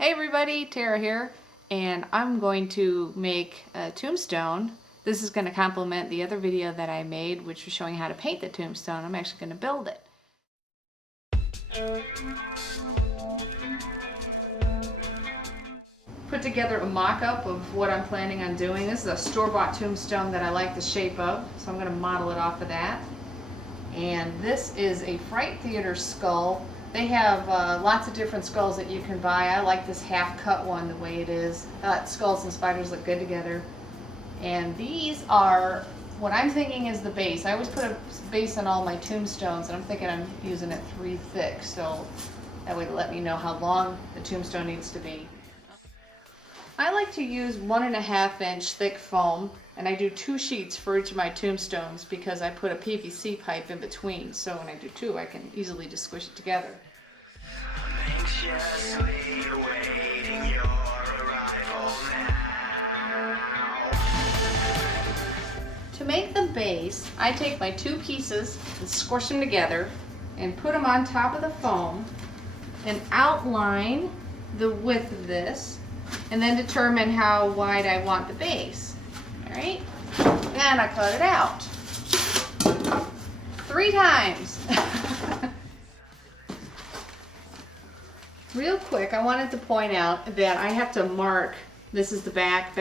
Hey everybody, Tara here, and I'm going to make a tombstone. This is going to complement the other video that I made, which was showing how to paint the tombstone. I'm actually going to build it. Put together a mock-up of what I'm planning on doing. This is a store-bought tombstone that I like the shape of, so I'm going to model it off of that. And this is a Fright Theater skull. They have lots of different skulls that you can buy. I like this half-cut one the way it is. Skulls and spiders look good together. And these are what I'm thinking is the base. I always put a base on all my tombstones, and I'm thinking I'm using it 3 thick, so that way to let me know how long the tombstone needs to be. I like to use 1.5 inch thick foam, and I do 2 sheets for each of my tombstones because I put a PVC pipe in between, so when I do 2 I can easily just squish it together. To make the base, I take my 2 pieces and squish them together and put them on top of the foam and outline the width of this, and then determine how wide I want the base. Alright? And I cut it out 3 times. Real quick, I wanted to point out that I have to mark, this is the back,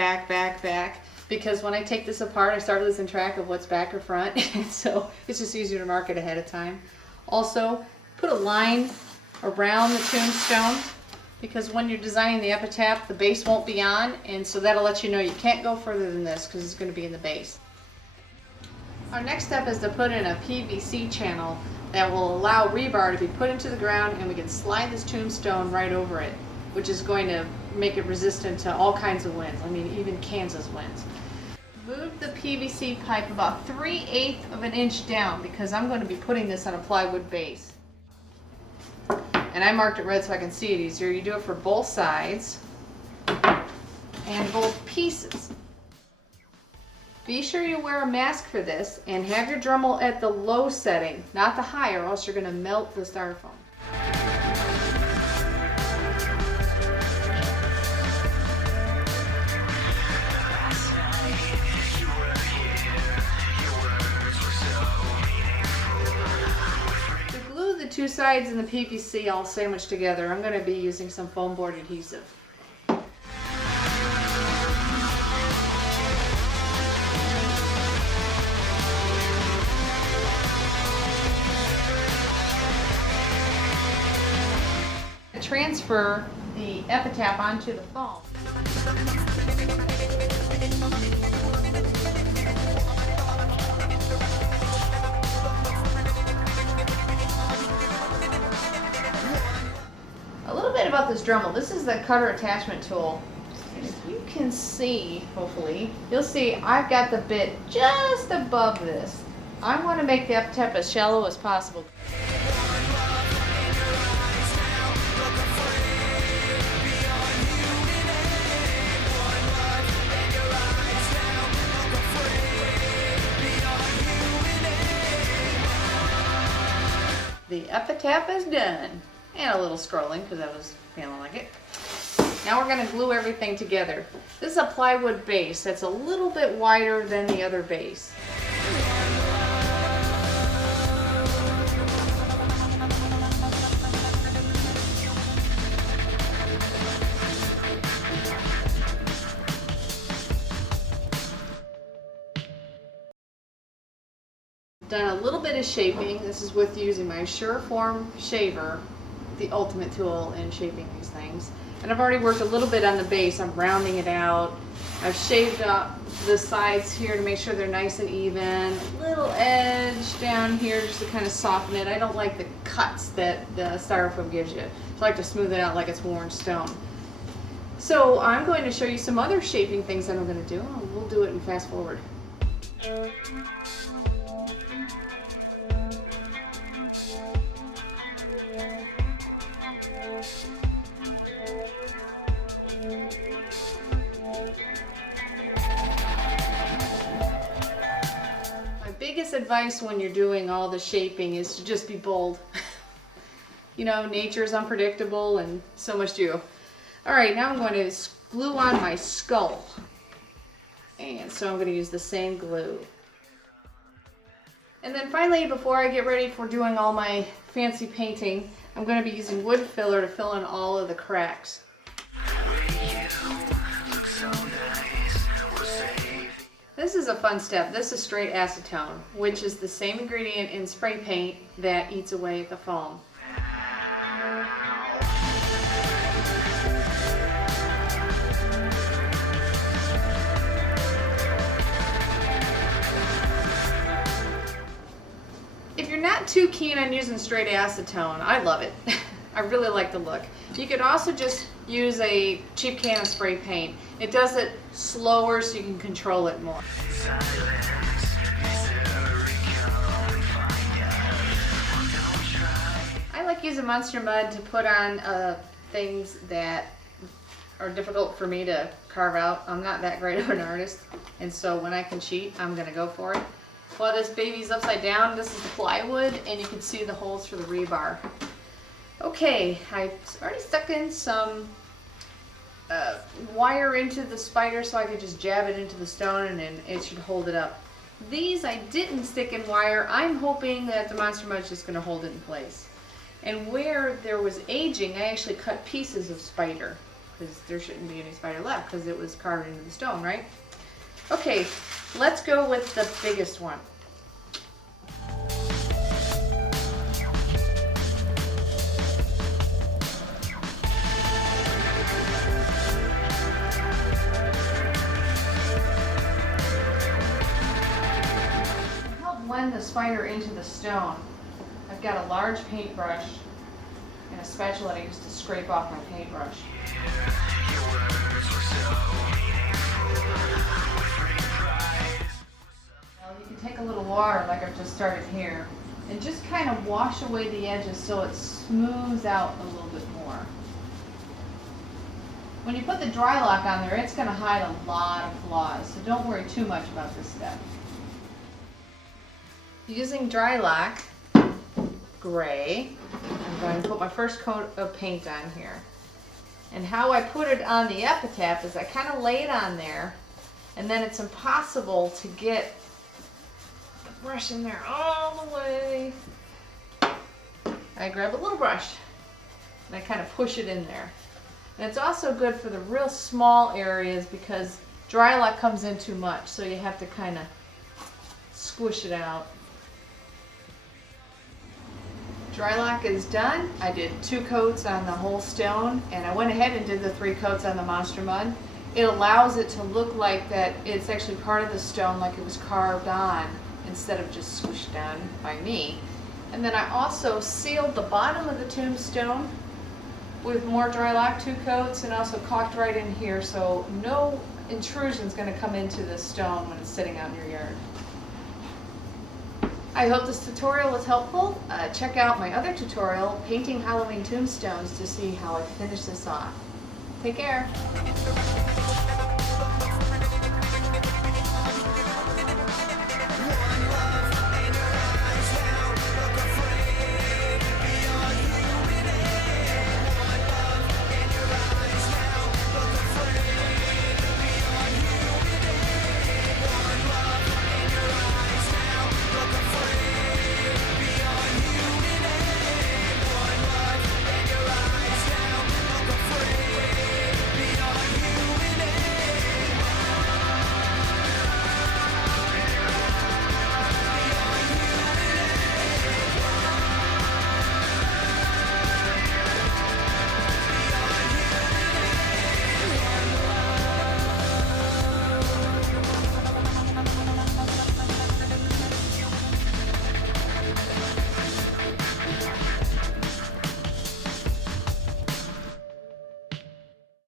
because when I take this apart I start losing track of what's back or front, so it's just easier to mark it ahead of time. Also, put a line around the tombstone, because when you're designing the epitaph, the base won't be on, and so that'll let you know you can't go further than this because it's going to be in the base. Our next step is to put in a PVC channel that will allow rebar to be put into the ground, and we can slide this tombstone right over it, which is going to make it resistant to all kinds of winds. I mean, even Kansas winds. Move the PVC pipe about 3/8 of an inch down because I'm going to be putting this on a plywood base. And I marked it red so I can see it easier. You do it for both sides and both pieces. Be sure you wear a mask for this and have your Dremel at the low setting, not the high, or else you're going to melt the styrofoam. The 2 sides and the PVC all sandwiched together, I'm going to be using some foam board adhesive. Transfer the epitaph onto the foam. A little bit about this Dremel. This is the cutter attachment tool. If you can see, hopefully, you'll see I've got the bit just above this. I want to make the epitaph as shallow as possible. The epitaph is done. And a little scrolling because I was feeling like it. Now we're going to glue everything together. This is a plywood base that's a little bit wider than the other base. Done a little bit of shaping. This is with using my Sureform shaver, the ultimate tool in shaping these things. And I've already worked a little bit on the base. I'm rounding it out. I've shaved up the sides here to make sure they're nice and even. A little edge down here just to kind of soften it. I don't like the cuts that the styrofoam gives you. So I like to smooth it out like it's worn stone. So I'm going to show you some other shaping things that I'm going to do. We'll do it in fast forward. Biggest advice when you're doing all the shaping is to just be bold. You know, nature is unpredictable and so must you. All right, now I'm going to glue on my skull. And so I'm going to use the same glue. And then finally, before I get ready for doing all my fancy painting, I'm going to be using wood filler to fill in all of the cracks. This is a fun step. This is straight acetone, which is the same ingredient in spray paint that eats away at the foam. If you're not too keen on using straight acetone, I love it. I really like the look. You could also just use a cheap can of spray paint. It does it slower so you can control it more. I like using Monster Mud to put on things that are difficult for me to carve out. I'm not that great of an artist, and so when I can cheat, I'm gonna go for it. While this baby's upside down, this is the plywood, and you can see the holes for the rebar. Okay, I've already stuck in some wire into the spider so I could just jab it into the stone and it should hold it up. These I didn't stick in wire. I'm hoping that the Monster Mud is just going to hold it in place. And where there was aging, I actually cut pieces of spider, because there shouldn't be any spider left because it was carved into the stone, right? Okay, let's go with the biggest one. Blend the spider into the stone. I've got a large paintbrush and a spatula I use to scrape off my paintbrush. Now you can take a little water like I've just started here and just kind of wash away the edges so it smooths out a little bit more. When you put the dry lock on there, it's going to hide a lot of flaws, so don't worry too much about this step. Using dry lock, gray, I'm going to put my first coat of paint on here. And how I put it on the epitaph is I kind of lay it on there, and then it's impossible to get the brush in there all the way. I grab a little brush and I kind of push it in there. And it's also good for the real small areas because dry lock comes in too much, so you have to kind of squish it out. Dry lock is done. I did 2 coats on the whole stone, and I went ahead and did the 3 coats on the Monster Mud. It allows it to look like that it's actually part of the stone, like it was carved on, instead of just squished down by me. And then I also sealed the bottom of the tombstone with more dry lock, 2 coats, and also caulked right in here so no intrusion is going to come into the stone when it's sitting out in your yard. I hope this tutorial was helpful. Check out my other tutorial, Painting Halloween Tombstones, to see how I finish this off. Take care.